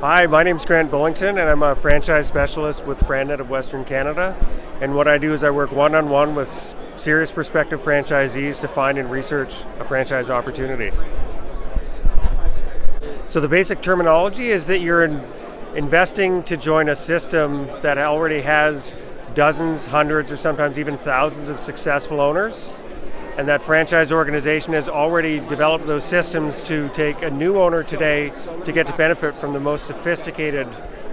Hi, my name is Grant Bullington, and I'm a franchise specialist with FranNet of Western Canada. And what I do is I work one-on-one with serious prospective franchisees to find and research a franchise opportunity. So the basic terminology is that you're investing to join a system that already has dozens, hundreds, or sometimes even thousands of successful owners. And that franchise organization has already developed those systems to take a new owner today to get to benefit from the most sophisticated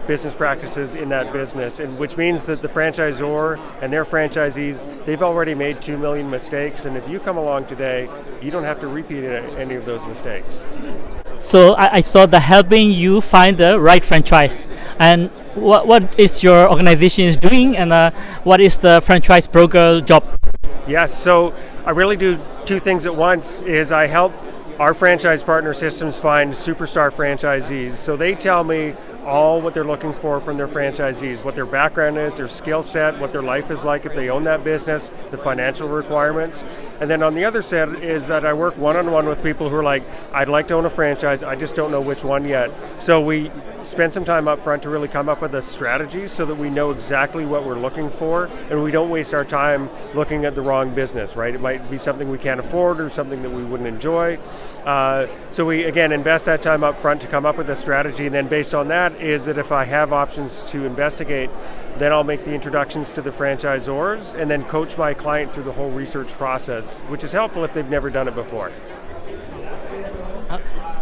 business practices in that business, and which means that the franchisor and their franchisees, they've already made 2 million mistakes, and if you come along today, you don't have to repeat any of those mistakes. So I saw that helping you find the right franchise. And what is your organization is doing, and what is the franchise broker job? Yes, so I really do two things at once. Is I help our franchise partner systems find superstar franchisees. So they tell me all what they're looking for from their franchisees, what their background is, their skill set, what their life is like if they own that business, the financial requirements. And then on the other side is that I work one-on-one with people who are like, I'd like to own a franchise, I just don't know which one yet. So we spend some time up front to really come up with a strategy so that we know exactly what we're looking for and we don't waste our time looking at the wrong business, right? It might be something we can't afford or something that we wouldn't enjoy. So we, again, invest that time up front to come up with a strategy, and then based on that is that if I have options to investigate, then I'll make the introductions to the franchisors and then coach my client through the whole research process, which is helpful if they've never done it before.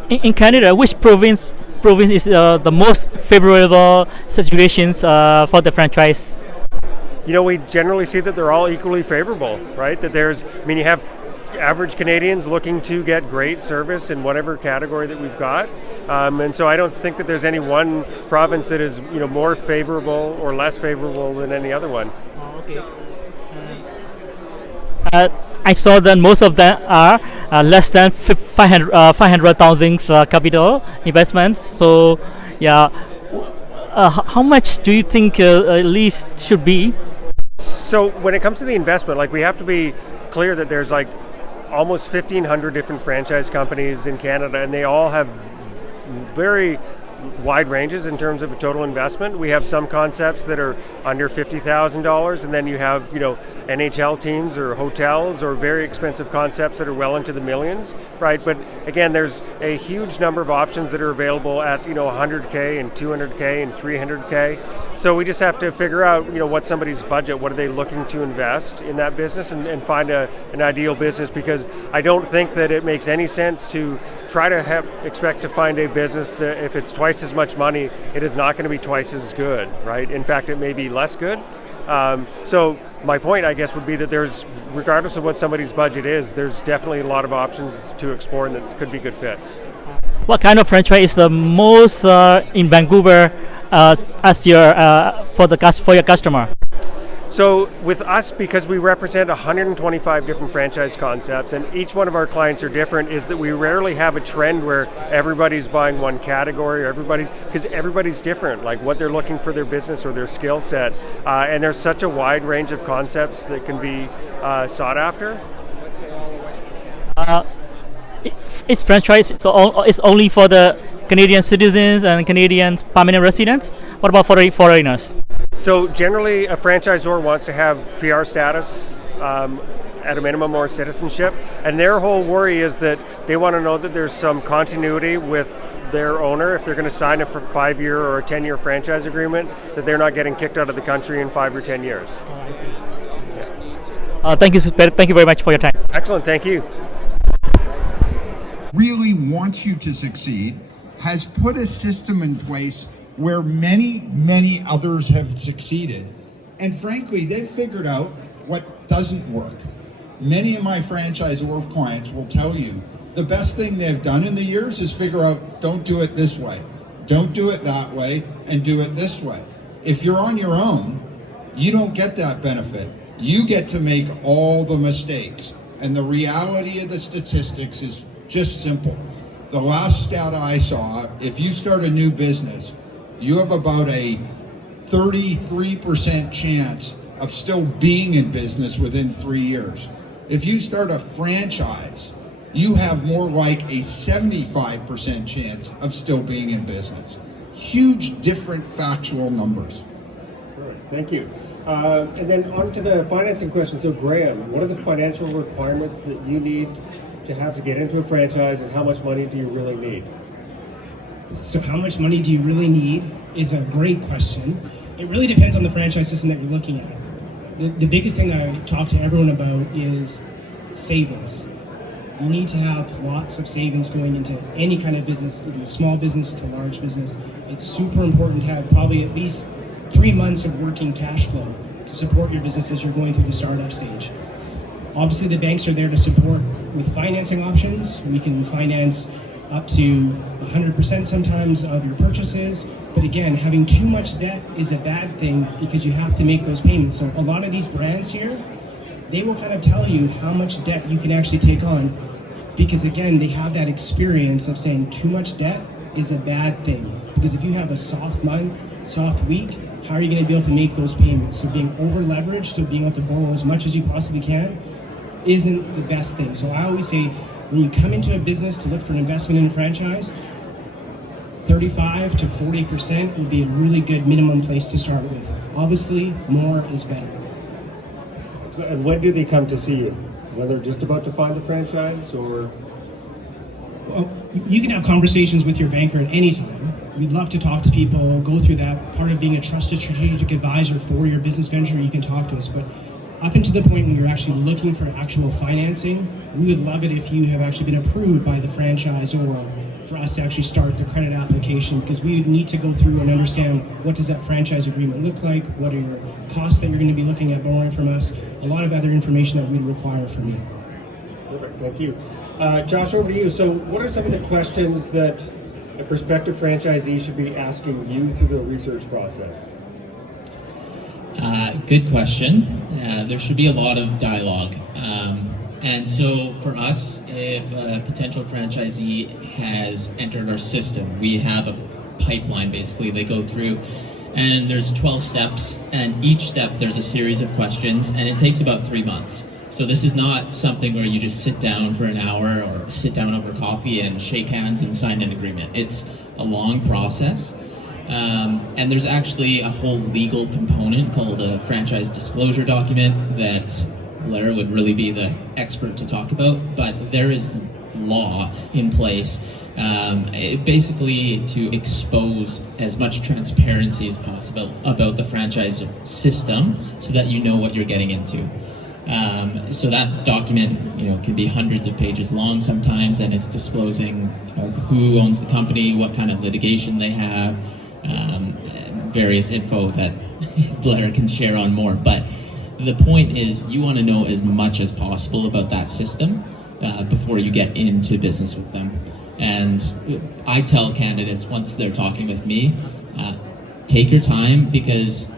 In Canada, which province is the most favorable situations for the franchise? You know, we generally see that they're all equally favorable, right? That you have average Canadians looking to get great service in whatever category that we've got. And so I don't think that there's any one province that is, more favorable or less favorable than any other one. Okay. I saw that most of them are less than 500,000 capital investment. So, yeah, how much do you think at least should be? So when it comes to the investment, we have to be clear that there's almost 1,500 different franchise companies in Canada, and they all have very wide ranges in terms of a total investment. We have some concepts that are under $50,000, and then you have, NHL teams or hotels or very expensive concepts that are well into the millions, right? But again, there's a huge number of options that are available at, $100K and $200K and $300K. So we just have to figure out, what somebody's budget, what are they looking to invest in that business and find an ideal business, because I don't think that it makes any sense to try to expect to find a business that if it's twice as much money, it is not going to be twice as good, right? In fact, it may be less good. So my point, I guess, would be that regardless of what somebody's budget is, there's definitely a lot of options to explore and that could be good fits. What kind of franchise is the most in Vancouver as your for your customer? So with us, because we represent 125 different franchise concepts and each one of our clients are different, is that we rarely have a trend where everybody's buying one category, because everybody's different, like what they're looking for their business or their skill set. And there's such a wide range of concepts that can be sought after. It's franchise, it's only for the Canadian citizens and Canadian permanent residents. What about for foreigners? So generally, a franchisor wants to have PR status at a minimum, or citizenship, and their whole worry is that they want to know that there's some continuity with their owner. If they're going to sign a 5-year or a 10-year franchise agreement, that they're not getting kicked out of the country in 5 or 10 years. Oh, I see. Yeah. Thank you very much for your time. Excellent, thank you. Really wants you to succeed, has put a system in place where many others have succeeded. And frankly, they've figured out what doesn't work. Many of my franchisor clients will tell you the best thing they've done in the years is figure out, don't do it this way, don't do it that way, and do it this way. If you're on your own, you don't get that benefit. You get to make all the mistakes. And the reality of the statistics is just simple. The last stat I saw, if you start a new business, you have about a 33% chance of still being in business within 3 years. If you start a franchise, you have more like a 75% chance of still being in business. huge different factual numbers. All right, thank you. And then on to the financing question. So Graham, what are the financial requirements that you need to have to get into a franchise, and how much money do you really need? So how much money do you really need is a great question. It really depends on the franchise system that you're looking at. The biggest thing that I talk to everyone about is savings. You need to have lots of savings going into any kind of business, small business to large business. It's super important to have probably at least 3 months of working cash flow to support your business as you're going through the startup stage. Obviously, the banks are there to support with financing options. We can finance up to 100% sometimes of your purchases. But again, having too much debt is a bad thing because you have to make those payments. So a lot of these brands here, they will kind of tell you how much debt you can actually take on, because again, they have that experience of saying too much debt is a bad thing. Because if you have a soft month, soft week, how are you going to be able to make those payments? So being over leveraged, so being able to borrow as much as you possibly can, isn't the best thing. So I always say, when you come into a business to look for an investment in a franchise, 35 to 40% would be a really good minimum place to start with. Obviously, more is better. So, and when do they come to see you? When they're just about to find the franchise, or? Well, you can have conversations with your banker at any time. We'd love to talk to people, go through that part of being a trusted strategic advisor for your business venture. You can talk to us, but up until the point when you're actually looking for actual financing, we would love it if you have actually been approved by the franchisor for us to actually start the credit application, because we would need to go through and understand what does that franchise agreement look like, what are your costs that you're going to be looking at borrowing from us, a lot of other information that we'd require from you. Perfect, thank you. Josh, over to you. So what are some of the questions that a prospective franchisee should be asking you through the research process? Good question. There should be a lot of dialogue. And so for us, if a potential franchisee has entered our system, we have a pipeline basically they go through, and there's 12 steps, and each step there's a series of questions, and it takes about 3 months. So this is not something where you just sit down for an hour or sit down over coffee and shake hands and sign an agreement. It's a long process. And there's actually a whole legal component called a franchise disclosure document that Blair would really be the expert to talk about, but there is law in place basically to expose as much transparency as possible about the franchise system so that you know what you're getting into. So that document, can be hundreds of pages long sometimes, and it's disclosing who owns the company, what kind of litigation they have, various info that Blair can share on more. But the point is, you want to know as much as possible about that system before you get into business with them. And I tell candidates once they're talking with me, take your time, because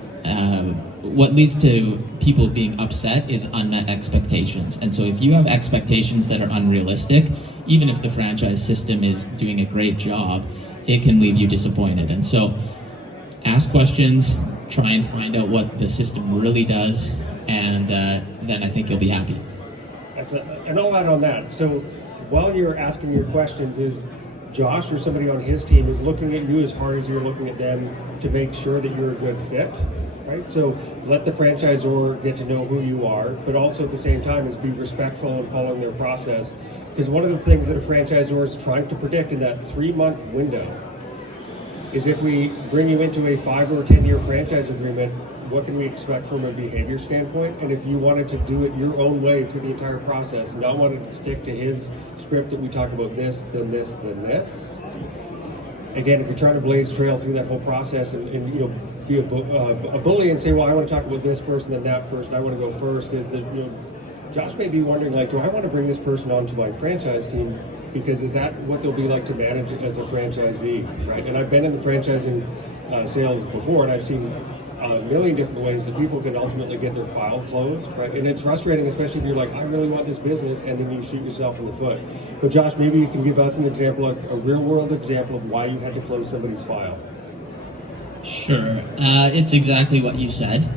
what leads to people being upset is unmet expectations. And so if you have expectations that are unrealistic, even if the franchise system is doing a great job, it can leave you disappointed. And so ask questions, try and find out what the system really does, and then I think you'll be happy. Excellent. And I'll add on that. So while you're asking your questions, is Josh or somebody on his team is looking at you as hard as you're looking at them to make sure that you're a good fit, right? So let the franchisor get to know who you are, but also at the same time is be respectful and following their process. Because one of the things that a franchisor is trying to predict in that 3-month window is, if we bring you into a 5 or 10-year franchise agreement, what can we expect from a behavior standpoint? And if you wanted to do it your own way through the entire process, not wanting to stick to his script that we talk about this, then this, then this. Again, if you're trying to blaze trail through that whole process and be a bully and say, well, I want to talk about this first and then that first, and I want to go first, is that, Josh may be wondering, do I want to bring this person onto my franchise team? Because is that what they'll be like to manage as a franchisee, right? And I've been in the franchising sales before, and I've seen a million different ways that people can ultimately get their file closed, right? And it's frustrating, especially if you're like, I really want this business, and then you shoot yourself in the foot. But Josh, maybe you can give us an example, a real-world example of why you had to close somebody's file. Sure. It's exactly what you said.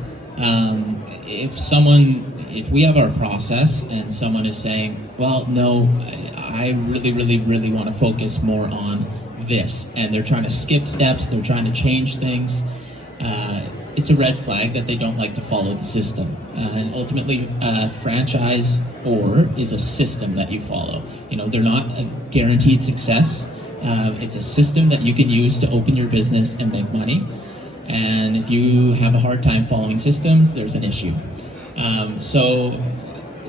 If we have our process and someone is saying, well, no, I really, really, really want to focus more on this, and they're trying to skip steps, they're trying to change things, it's a red flag that they don't like to follow the system. And ultimately, franchise or is a system that you follow. You know, they're not a guaranteed success. It's a system that you can use to open your business and make money. And if you have a hard time following systems, there's an issue. So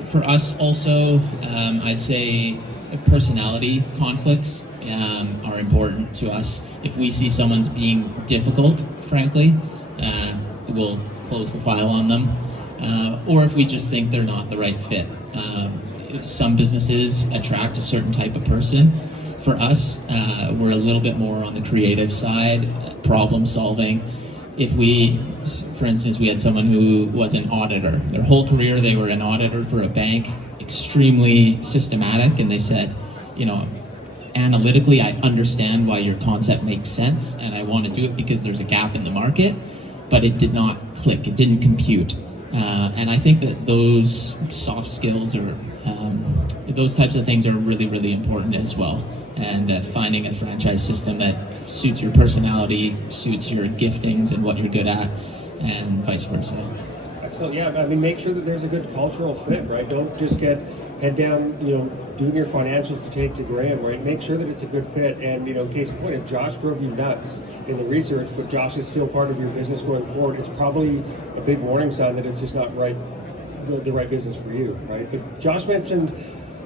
for us also, I'd say personality conflicts are important to us. If we see someone's being difficult, frankly, we'll close the file on them. Or if we just think they're not the right fit. Some businesses attract a certain type of person. For us, we're a little bit more on the creative side, problem solving. If we, for instance, we had someone who was an auditor. Their whole career they were an auditor for a bank, extremely systematic, and they said, you know, analytically I understand why your concept makes sense and I want to do it because there's a gap in the market, but it did not click, it didn't compute. And I think that those soft skills or those types of things are really, really important as well. And finding a franchise system that suits your personality, suits your giftings and what you're good at, and vice versa. Excellent. Yeah, I mean, make sure that there's a good cultural fit, right? Don't just get head down, you know, doing your financials to take to Graham, right? Make sure that it's a good fit. And, you know, case in point, if Josh drove you nuts in the research, but Josh is still part of your business going forward, it's probably a big warning sign that it's just not right, the right business for you, right? But Josh mentioned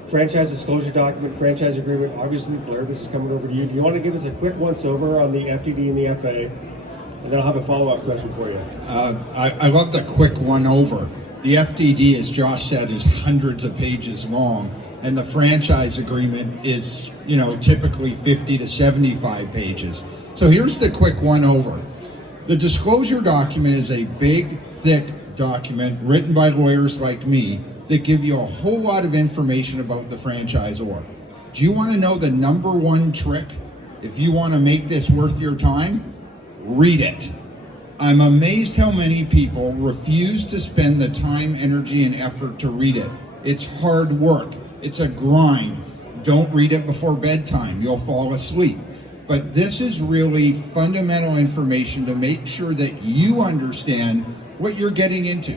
franchise disclosure document, franchise agreement. Obviously, Blair, this is coming over to you. Do you want to give us a quick once-over on the FDD and the FA? And then I'll have a follow-up question for you. I love the quick one over. The FDD, as Josh said, is hundreds of pages long, and the franchise agreement is, you know, typically 50 to 75 pages. So here's the quick one over. The disclosure document is a big, thick document written by lawyers like me that give you a whole lot of information about the franchisor. Do you want to know the number one trick if you want to make this worth your time? Read it. I'm amazed how many people refuse to spend the time, energy, and effort to read it. It's hard work. It's a grind. Don't read it before bedtime. You'll fall asleep. But this is really fundamental information to make sure that you understand what you're getting into.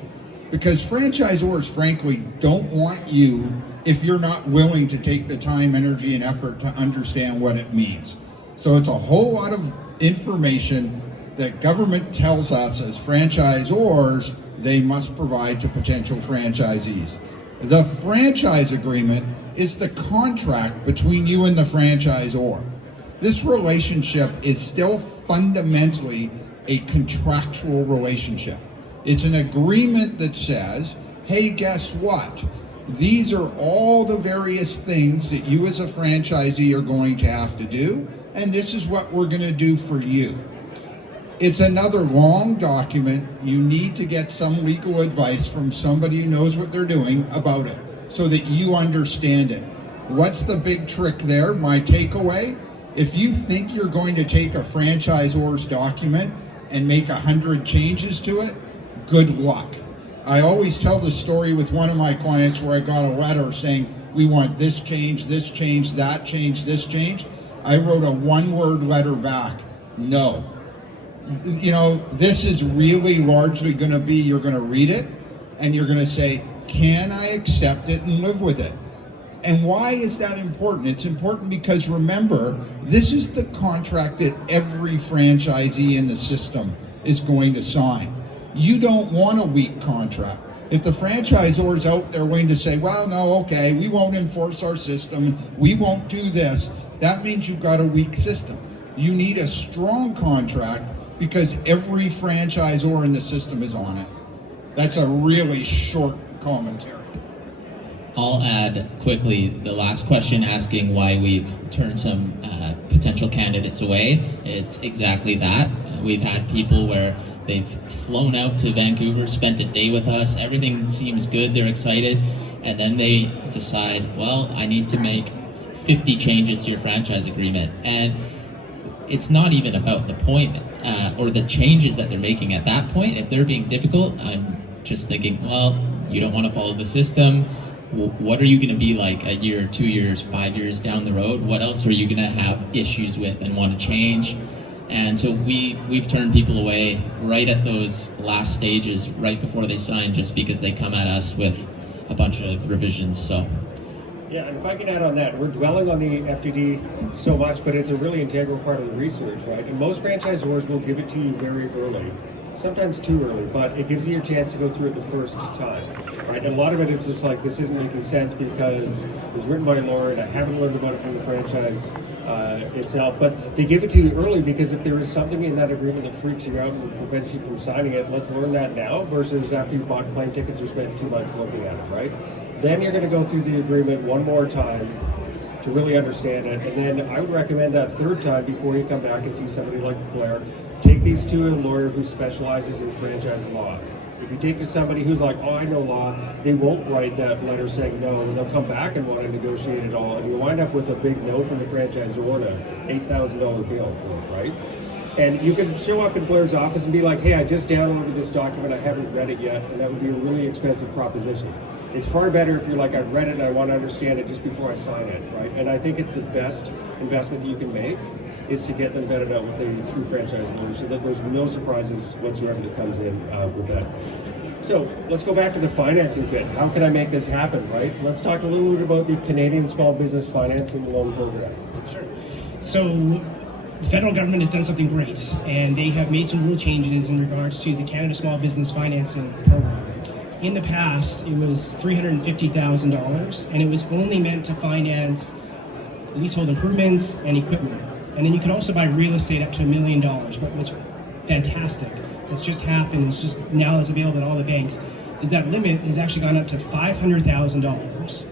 Because franchisors, frankly, don't want you if you're not willing to take the time, energy, and effort to understand what it means. So it's a whole lot of information that government tells us as franchisors they must provide to potential franchisees. The franchise agreement is the contract between you and the franchisor. This relationship is still fundamentally a contractual relationship. It's an agreement that says, hey, guess what? These are all the various things that you as a franchisee are going to have to do, and this is what we're going to do for you. It's another long document. You need to get some legal advice from somebody who knows what they're doing about it so that you understand it. What's the big trick there? My takeaway, if you think you're going to take a franchisor's document and make 100 changes to it, good luck. I always tell the story with one of my clients where I got a letter saying, we want this change, that change, this change. I wrote a one-word letter back, no. You know, this is really largely going to be, you're going to read it and you're going to say, can I accept it and live with it? And why is that important? It's important because remember, this is the contract that every franchisee in the system is going to sign. You don't want a weak contract. If the franchisor is out there waiting to say, well, no, okay, we won't enforce our system, we won't do this, that means you've got a weak system. You need a strong contract because every franchisor in the system is on it. That's a really short commentary. I'll add quickly the last question asking why we've turned some potential candidates away. It's exactly that. We've had people where they've flown out to Vancouver, spent a day with us, everything seems good, they're excited, and then they decide, well, I need to make 50 changes to your franchise agreement. And it's not even about the point or the changes that they're making at that point. If they're being difficult, I'm just thinking, well, you don't want to follow the system. what are you going to be like a year, 2 years, 5 years down the road? What else are you going to have issues with and want to change? And so we've turned people away right at those last stages, right before they sign, just because they come at us with a bunch of revisions. So. Yeah, and if I can add on that, we're dwelling on the FDD so much, but it's a really integral part of the research, right? And most franchisors will give it to you very early, sometimes too early, but it gives you a chance to go through it the first time, right? And a lot of it is just like, this isn't making sense because it was written by a lawyer and I haven't learned about it from the franchise itself. But they give it to you early because if there is something in that agreement that freaks you out and prevents you from signing it, let's learn that now versus after you've bought plane tickets or spent 2 months looking at it, right? Then you're going to go through the agreement one more time to really understand it. And then I would recommend that third time before you come back and see somebody like Blair, take these to a lawyer who specializes in franchise law. If you take it to somebody who's like, oh, I know law, they won't write that letter saying no, and they'll come back and want to negotiate it all. And you wind up with a big no from the franchisor and an $8,000 bill for it, right? And you can show up in Blair's office and be like, hey, I just downloaded this document, I haven't read it yet, and that would be a really expensive proposition. It's far better if you're like, I've read it and I want to understand it just before I sign it, right? And I think it's the best investment that you can make is to get them vetted out with a true franchise lawyer so that there's no surprises whatsoever that comes in with that. So let's go back to the financing bit. How can I make this happen, right? Let's talk a little bit about the Canadian Small Business Financing Loan Program. Sure. So the federal government has done something great, and they have made some rule changes in regards to the Canada Small Business Financing Program. In the past, it was $350,000, and it was only meant to finance leasehold improvements and equipment. And then you could also buy real estate up to $1 million. But what's fantastic, that's just happened, is just now is available at all the banks, is that limit has actually gone up to $500,000.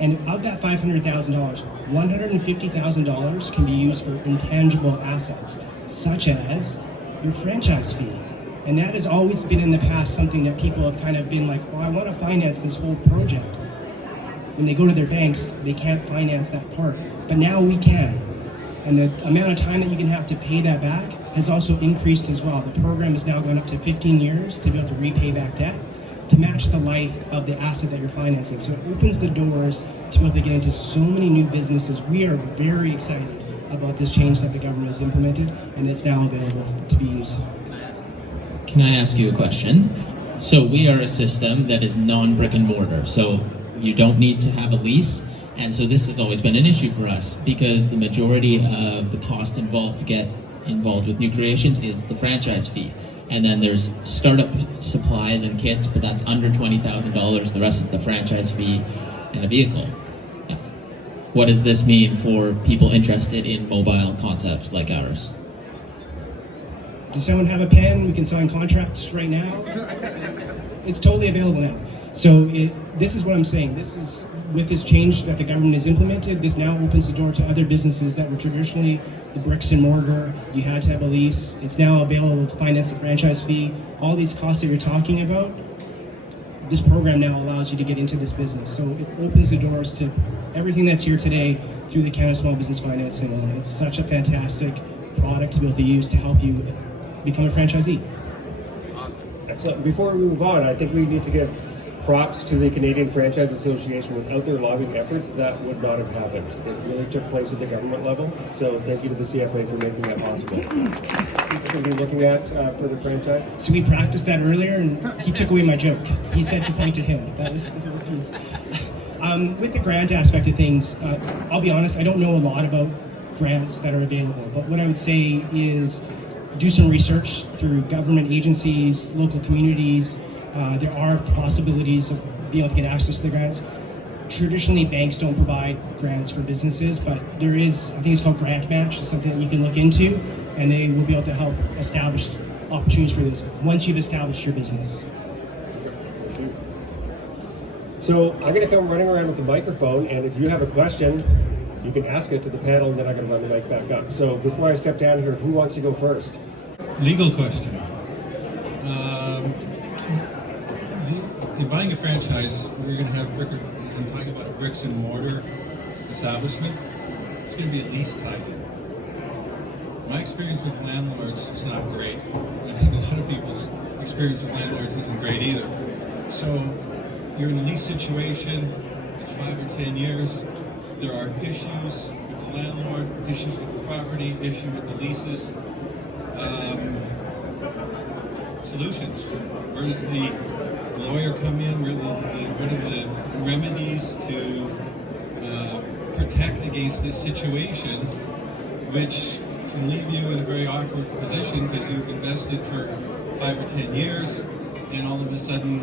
And of that $500,000, $150,000 can be used for intangible assets, such as your franchise fee. And that has always been in the past something that people have kind of been like, oh, I want to finance this whole project. When they go to their banks, they can't finance that part. But now we can. And the amount of time that you can have to pay that back has also increased as well. The program has now gone up to 15 years to be able to repay back debt to match the life of the asset that you're financing. So it opens the doors to be able to get into so many new businesses. We are very excited about this change that the government has implemented, and it's now available to be used. Can I ask you a question? So we are a system that is non-brick and mortar, so you don't need to have a lease, and so this has always been an issue for us because the majority of the cost involved to get involved with new creations is the franchise fee. And then there's startup supplies and kits, but that's under $20,000. The rest is the franchise fee and a vehicle. What does this mean for people interested in mobile concepts like ours? Does someone have a pen? We can sign contracts right now. It's totally available now. So this is what I'm saying. This is, with this change that the government has implemented, this now opens the door to other businesses that were traditionally the bricks and mortar. You had to have a lease. It's now available to finance the franchise fee. All these costs that you're talking about, this program now allows you to get into this business. So it opens the doors to everything that's here today through the Canada Small Business Financing Loan. It's such a fantastic product to be able to use to help you become a franchisee. Awesome. Excellent. Before we move on, I think we need to give props to the Canadian Franchise Association. Without their lobbying efforts, that would not have happened. It really took place at the government level. So thank you to the CFA for making that possible. What are you looking at for the franchise? So we practiced that earlier, and he took away my joke. He said to point to him. That was the reference. With the grant aspect of things, I'll be honest, I don't know a lot about grants that are available. But what I would say is do some research through government agencies, local communities. There are possibilities of being able to get access to the grants. Traditionally, banks don't provide grants for businesses, but there is, I think it's called Grant Match. It's something that you can look into, and they will be able to help establish opportunities for this once you've established your business. So I'm going to come running around with the microphone, and if you have a question, you can ask it to the panel, and then I'm going to run the mic back up. So before I step down here, who wants to go first? Legal question. In buying a franchise, we're going to have I'm talking about a bricks and mortar establishment. It's going to be at least tied in. My experience with landlords is not great. I think a lot of people's experience with landlords isn't great either. So you're in a lease situation, 5 or 10 years, there are issues with the landlord, issues with the property, issue with the leases. Solutions. Where does the lawyer come in? What are the remedies to protect against this situation, which can leave you in a very awkward position because you've invested for 5 or 10 years, and all of a sudden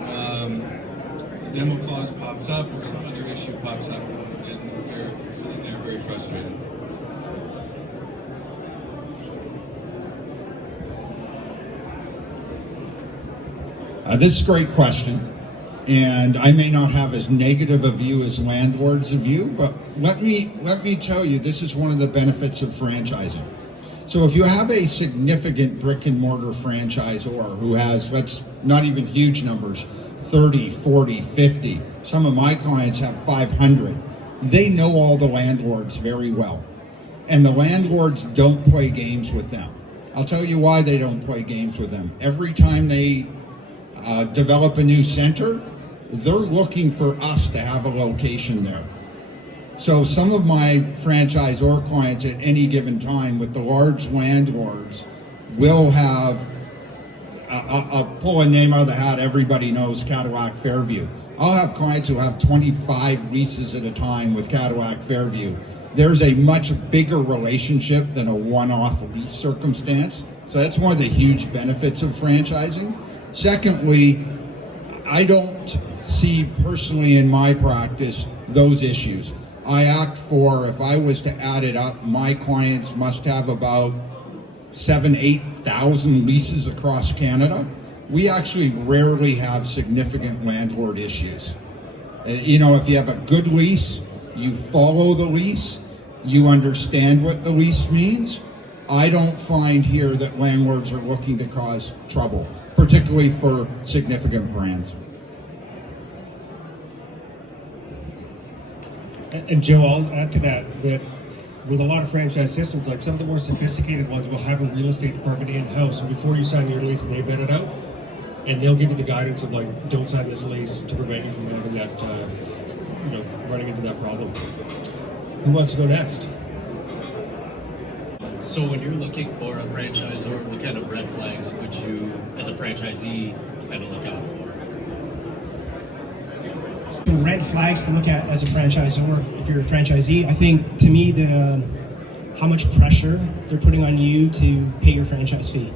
a demo clause pops up or some other issue pops up, and you're sitting there very frustrated. This is a great question, and I may not have as negative a view as landlords of you, but let me tell you, this is one of the benefits of franchising. So if you have a significant brick and mortar franchisor who has, let's not even huge numbers, 30, 40, 50, some of my clients have 500, they know all the landlords very well. And the landlords don't play games with them. I'll tell you why they don't play games with them. Every time they develop a new center, they're looking for us to have a location there. So some of my franchisor clients at any given time with the large landlords will have, I'll pull a name out of the hat, everybody knows Cadillac Fairview. I'll have clients who have 25 leases at a time with Cadillac Fairview. There's a much bigger relationship than a one-off lease circumstance. So that's one of the huge benefits of franchising. Secondly, I don't see personally in my practice those issues. I act for, if I was to add it up, my clients must have about 8,000 leases across Canada. We actually rarely have significant landlord issues. You know, if you have a good lease, you follow the lease, you understand what the lease means. I don't find here that landlords are looking to cause trouble, particularly for significant brands. And Joe, I'll add to that with a lot of franchise systems, like some of the more sophisticated ones will have a real estate department in-house, and before you sign your lease, they vet it out, and they'll give you the guidance of like, don't sign this lease to prevent you from having that, running into that problem. Who wants to go next? So when you're looking for a franchisor, what kind of red flags would you, as a franchisee, kind of look out for? Red flags to look at as a franchisor, if you're a franchisee, I think to me how much pressure they're putting on you to pay your franchise fee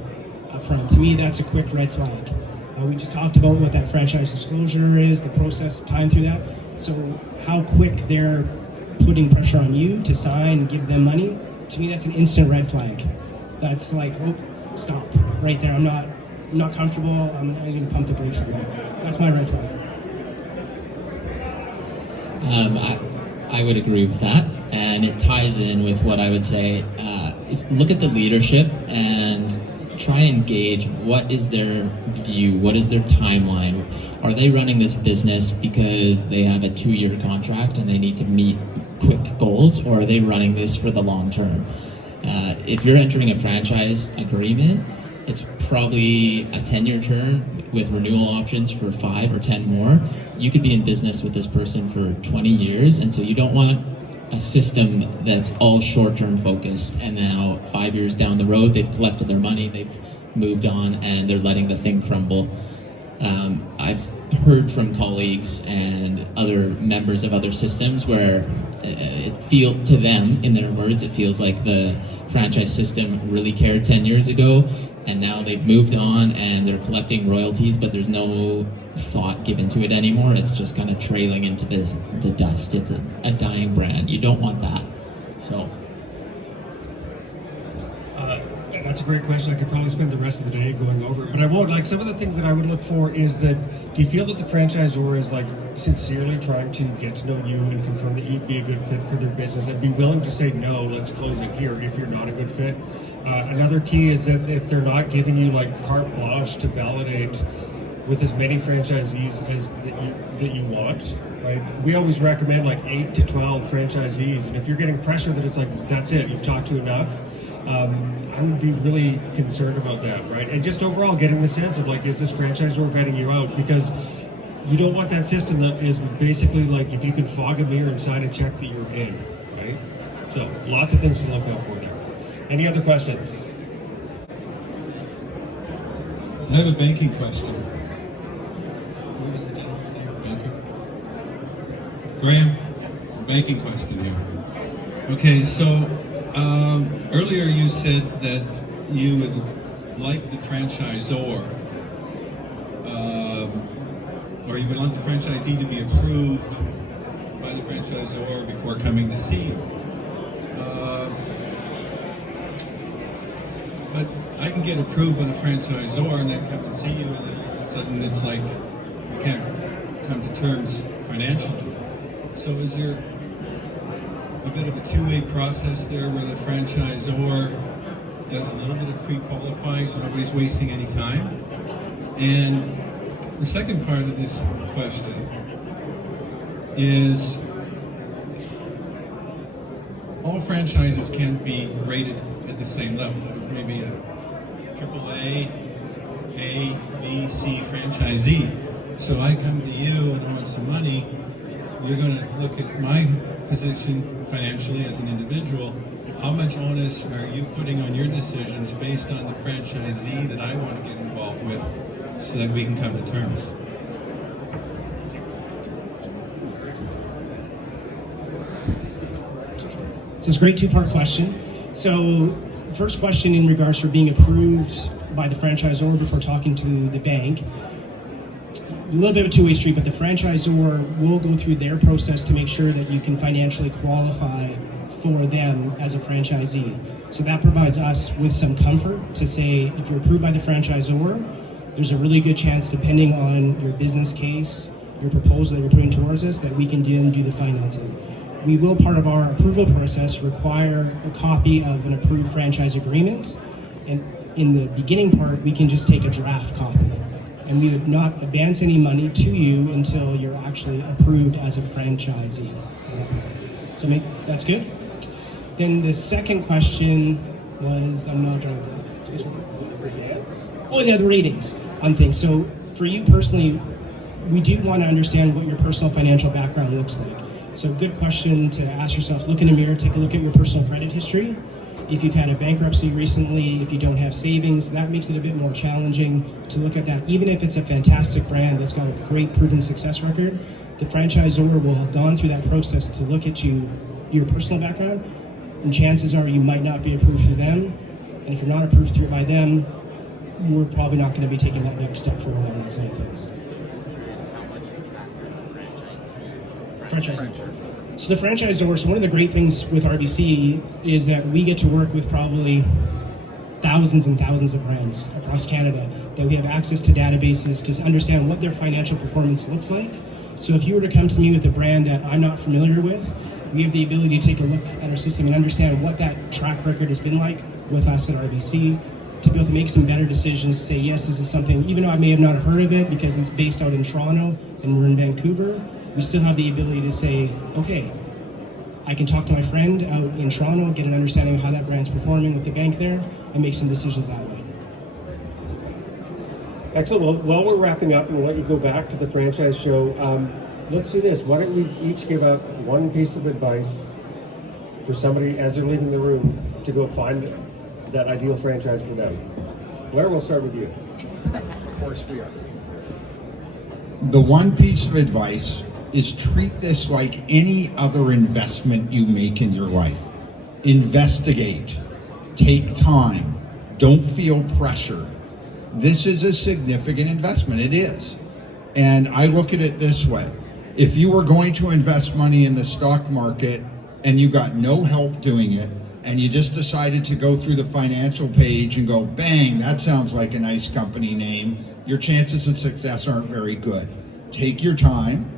up front. To me, that's a quick red flag. We just talked about what that franchise disclosure is, the process, time through that. So how quick they're putting pressure on you to sign and give them money, to me that's an instant red flag. That's like, oh, stop right there. I'm not comfortable. I'm going to pump the brakes on that. That's my red flag. I would agree with that, and it ties in with what I would say. Look at the leadership and try and gauge what is their view, what is their timeline. Are they running this business because they have a 2-year contract and they need to meet quick goals, or are they running this for the long term? If you're entering a franchise agreement, it's probably a 10-year term with renewal options for 5 or 10 more. You could be in business with this person for 20 years, and so you don't want a system that's all short-term focused, and now 5 years down the road, they've collected their money, they've moved on, and they're letting the thing crumble. I've heard from colleagues and other members of other systems where it feels to them, in their words, it feels like the franchise system really cared 10 years ago, and now they've moved on and they're collecting royalties, but there's no thought given to it anymore. It's just kind of trailing into the dust. It's a dying brand. You don't want that. So That's a great question. I could probably spend the rest of the day going over it, but I won't. Like, some of the things that I would look for is that, do you feel that the franchisor is like sincerely trying to get to know you and confirm that you'd be a good fit for their business, and be willing to say, no, let's close it here if you're not a good fit? Another key is that if they're not giving you like carte blanche to validate with as many franchisees as that you want, right? We always recommend like 8 to 12 franchisees, and if you're getting pressure that it's like, that's it, you've talked to enough, I would be really concerned about that, right? And just overall getting the sense of like, is this franchisor vetting you out? Because you don't want that system that is basically like if you can fog a mirror and sign a check that you're in, right? So lots of things to look out for there. Any other questions? I have a banking question. What was the gentleman's name? Banker? Graham? Banking question here. Okay, so earlier you said that you would like the franchisor, or you would like the franchisee to be approved by the franchisor before coming to see you. But I can get approved by the franchisor and then come and see you, and then all of a sudden it's like we can't come to terms financially. So is there a bit of a two-way process there where the franchisor does a little bit of pre-qualifying so nobody's wasting any time? And the second part of this question is all franchises can't be rated at the same level. Maybe a AAA, A, B, C franchisee. So I come to you and want some money. You're going to look at my position financially as an individual. How much onus are you putting on your decisions based on the franchisee that I want to get involved with so that we can come to terms? So it's a great two-part question. So the first question in regards for being approved by the franchisor before talking to the bank, a little bit of a two-way street, but the franchisor will go through their process to make sure that you can financially qualify for them as a franchisee. So that provides us with some comfort to say if you're approved by the franchisor, there's a really good chance, depending on your business case, your proposal that you're putting towards us, that we can do the financing. We will, part of our approval process, require a copy of an approved franchise agreement. And in the beginning part, we can just take a draft copy. And we would not advance any money to you until you're actually approved as a franchisee. So that's good. Then the second question was, I'm not drawing. Oh, yeah, the ratings on things. So for you personally, we do want to understand what your personal financial background looks like. So good question to ask yourself, look in the mirror, take a look at your personal credit history. If you've had a bankruptcy recently, if you don't have savings, that makes it a bit more challenging to look at that. Even if it's a fantastic brand that's got a great proven success record, the franchisor will have gone through that process to look at your personal background, and chances are you might not be approved through them. And if you're not approved through by them, we're probably not going to be taking that next step forward on those things. Franchisor. So the franchisor, so one of the great things with RBC is that we get to work with probably thousands and thousands of brands across Canada, that we have access to databases to understand what their financial performance looks like. So if you were to come to me with a brand that I'm not familiar with, we have the ability to take a look at our system and understand what that track record has been like with us at RBC, to be able to make some better decisions, say, yes, this is something, even though I may have not heard of it because it's based out in Toronto and we're in Vancouver, we still have the ability to say, okay, I can talk to my friend out in Toronto, get an understanding of how that brand's performing with the bank there, and make some decisions that way. Excellent. Well, while we're wrapping up and we'll let you go back to the franchise show, let's do this. Why don't we each give out one piece of advice for somebody as they're leaving the room to go find that ideal franchise for them. Blair, we'll start with you. Of course we are. The one piece of advice is treat this like any other investment you make in your life. Investigate, take time, don't feel pressured. This is a significant investment, it is. And I look at it this way. If you were going to invest money in the stock market and you got no help doing it, and you just decided to go through the financial page and go, bang, that sounds like a nice company name, your chances of success aren't very good. Take your time,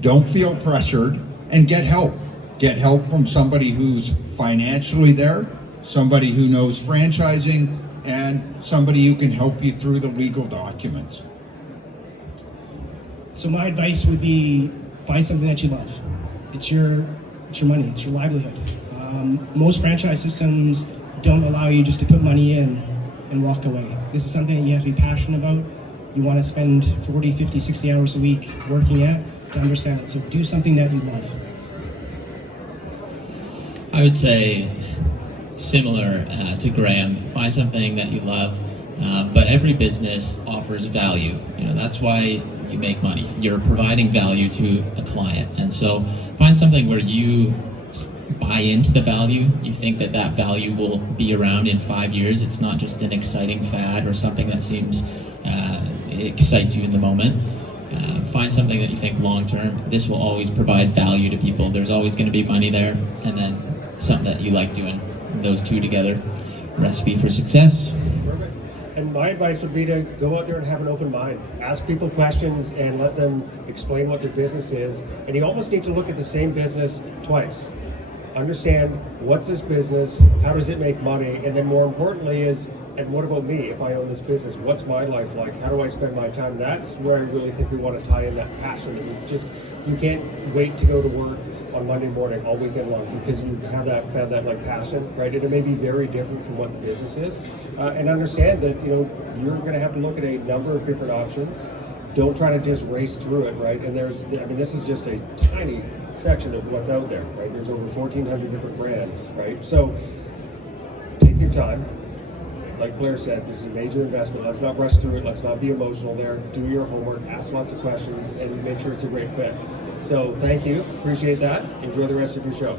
don't feel pressured, and get help. Get help from somebody who's financially there, somebody who knows franchising, and somebody who can help you through the legal documents. So my advice would be find something that you love. It's your money, it's your livelihood. Most franchise systems don't allow you just to put money in and walk away. This is something that you have to be passionate about. you want to spend 40, 50, 60 hours a week working at to understand it. So do something that you love. I would say similar to Graham, find something that you love, but every business offers value. That's why you make money. You're providing value to a client, and so find something where you buy into the value. You think that that value will be around in 5 years. It's not just an exciting fad or something that seems excites you in the moment. Find something that you think long term, this will always provide value to people. There's always going to be money there, and then something that you like doing. Those two together, recipe for success. Perfect. And my advice would be to go out there and have an open mind. Ask people questions and let them explain what your business is. And you almost need to look at the same business twice. Understand, what's this business, how does it make money, and then more importantly is, and what about me if I own this business? What's my life like? How do I spend my time? That's where I really think we want to tie in that passion. That you can't wait to go to work on Monday morning all weekend long because you have found that like passion, right? And it may be very different from what the business is. And understand that you're going to have to look at a number of different options. Don't try to just race through it, right? And this is just a tiny section of what's out there, right? There's over 1,400 different brands, right? So take your time. Like Blair said, this is a major investment. Let's not rush through it. Let's not be emotional there. Do your homework, ask lots of questions, and make sure it's a great fit. So thank you. Appreciate that. Enjoy the rest of your show.